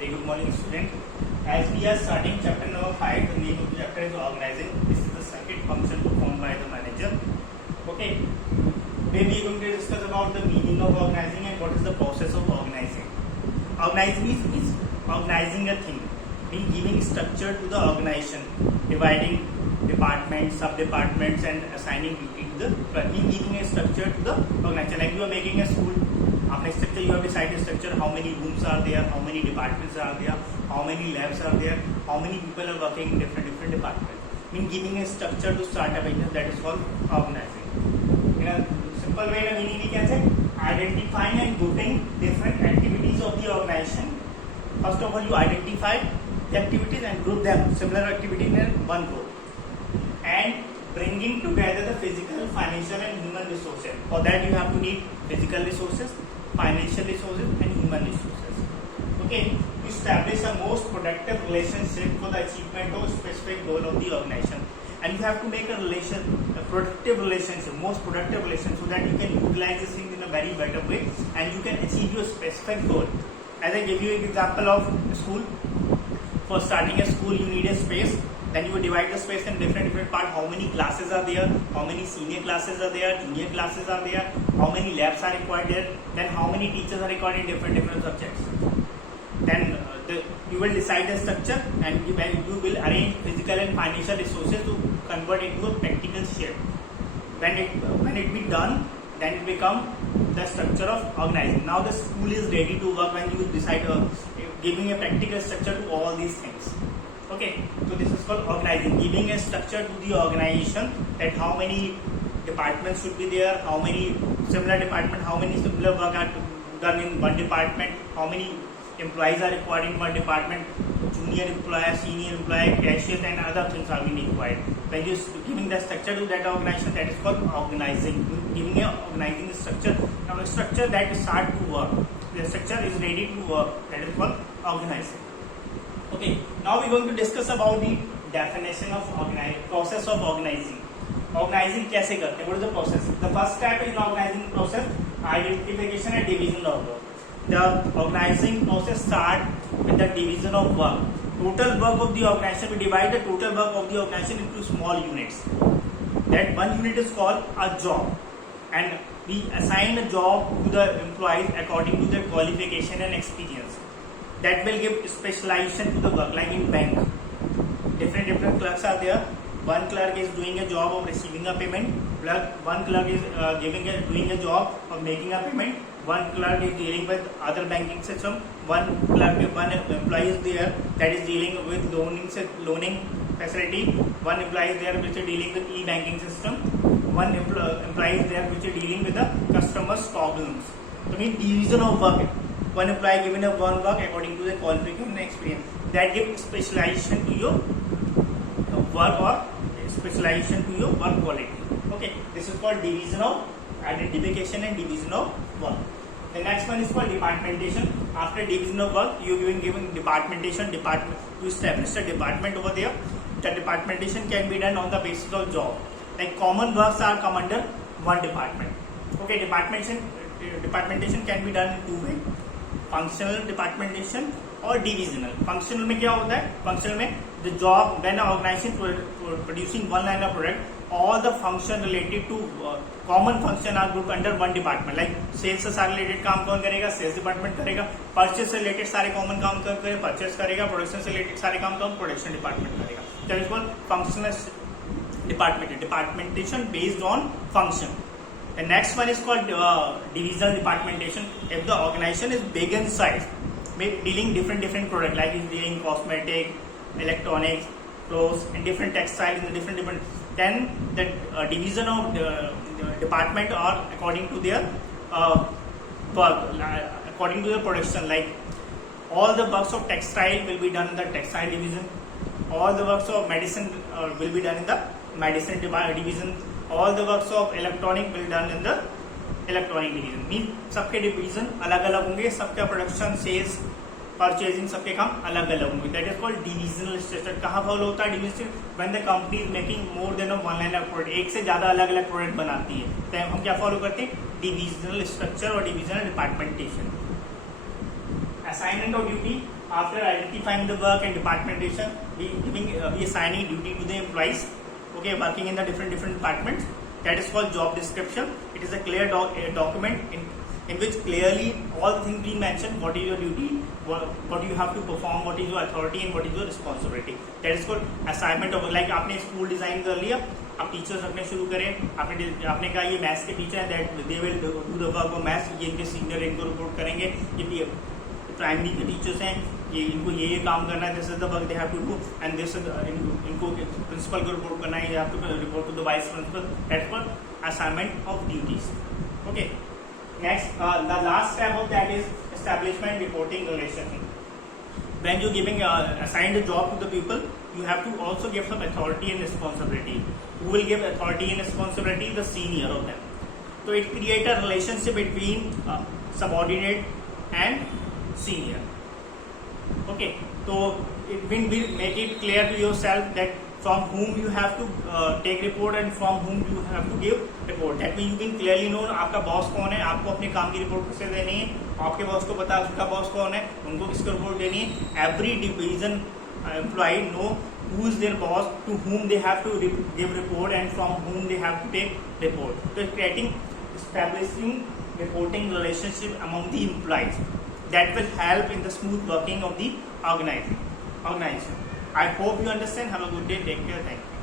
Very good morning, student. As we are starting chapter number 5, the name of the chapter is organizing. This is the second function performed by the manager. Okay. Today we are going to discuss about the meaning of organizing and what is the process of organizing. Organizing is organizing a thing, means giving structure to the organization, dividing departments, sub-departments, and assigning duty to the. Means giving a structure to the organization. Like you are making a school. After structure, you have decided structure. How many rooms are there? How many departments are there? How many labs are there? How many people are working in different departments? Means giving a structure to start a business, that is called organizing. In a simple way, the meaning we can say identifying and grouping different activities of the organization. First of all, you identify the activities and group them, similar activities in one group, and bringing together the physical, financial, and human resources. For that, you have to need physical resources, financial resources, and human resources. Okay, to establish a most productive relationship for the achievement of specific goal of the organization. And you have to make a productive relationship, most productive relationship, so that you can utilize this thing in a very better way and you can achieve your specific goal. As I give you an example of school. For starting a school, you need a space. Then you will divide the space in different parts. How many classes are there? How many senior classes are there? Junior classes are there? How many labs are required there? Then how many teachers are required in different subjects? Then you will decide the structure and you will arrange physical and financial resources to convert it to a practical shape. When it be done, then it become the structure of organizing. Now the school is ready to work when you decide giving a practical structure to all these things. Okay, so this is called organizing, giving a structure to the organization, that how many departments should be there, how many similar department, how many similar work are done in one department, how many employees are required in one department, junior employee, senior employee, cashiers, and other things are being required. When you giving the structure to that organization, that is called organizing, giving a organizing the structure. Now the structure that start to work, the structure is ready to work, that is called organizing. Okay, now we are going to discuss about the definition of process of organizing. Organizing कैसे करते हैं? What is the process? The first step in organizing process, identification and division of work. The organizing process start with the division of work. Total work of the organization, we divide the total work of the organization into small units. That one unit is called a job, and we assign a job to the employees according to their qualification and experience. That will give specialization to the work, like in bank. Different clerks are there. One clerk is doing a job of receiving a payment. One clerk is doing a job of making a payment. One clerk is dealing with other banking system. One employee is there that is dealing with loaning facility. One employee is there which is dealing with e-banking system. One employee is there which is dealing with the customer's problems. So, mean division of work. One employee given a one work according to the qualification and experience. That gives specialization to your work or specialization to your work quality. Okay, this is called division of identification and division of work. The next one is called departmentation. After division of work, you giving departmentation. You establish a department over there. The departmentation can be done on the basis of job. Like common works are come under one department. Okay, departmentation can be done in two ways. Functional departmentation और divisional. Functional में क्या होता है? Functional में the job when an organization producing one line of product, all the function related to common function are grouped under one department. Like sales से सारे related काम कौन करेगा? Sales department करेगा. Purchase से related सारे common काम कौन करेगा? Purchase करेगा. Production से related सारे काम कौन? Production department करेगा. That is called functional departmentation based on function. The next one is called divisional departmentation. If the organization is big in size, dealing different products, like is dealing cosmetic, electronics, clothes, and different textiles in the different, then the division of the department are according to their work, according to their production. Like all the works of textile will be done in the textile division. All the works of medicine will be done in the medicine division. All the works of electronic will be done in the electronic division. Means सबके division अलग-अलग होंगे, सबका production, sales, purchasing सबके काम अलग-अलग होंगे. That is called divisional structure. कहाँ follow होता है division? When the company is making more than one line of product, एक से ज़्यादा अलग-अलग product बनाती है, तो हम क्या follow करते हैं? Divisional structure और divisional departmentation. Assignment of duty. after identifying the work and departmentation, we assigning duty to the employees, okay, working in the different departments. That is called job description. It is a clear document in which clearly all the things being mentioned, what is your duty, what you have to perform, what is your authority and what is your responsibility. That is called assignment of, like आपने school design कर लिया, अब teachers रखने शुरू करें, आपने कहा ये मैथ्स के टीचर हैं, that they will do the work of maths, ये इनके सीनियर इनको रिपोर्ट करेंगे, ये प्राइमरी के टीचर्स हैं, ये इनको ये काम करना है, this is the work they have to do, and this इनको प्रिंसिपल को रिपोर्ट करना है, you have to report to the vice principal. That's called assignment of duties. Okay, next the last step of that is establishment reporting relationship. When you giving assigned a job to the people, you have to also give some authority and responsibility. Who will give authority and responsibility? The senior of them. So it create a relationship between subordinate and senior. Okay, so it will make it clear to yourself that from whom you have to take report and from whom you have to give report. That means you can clearly know आपका boss कौन है, आपको अपने काम की report किससे देनी है, आपके बॉस को पता है उसका बॉस कौन है, उनको किसको रिपोर्ट देनी है. Every division employee know who is their boss, to whom they have to give report and from whom they have to take report. So establishing reporting relationship among the employees, that will help in the smooth working of the organization. I hope you understand. Have a good day. Take care. Thank you.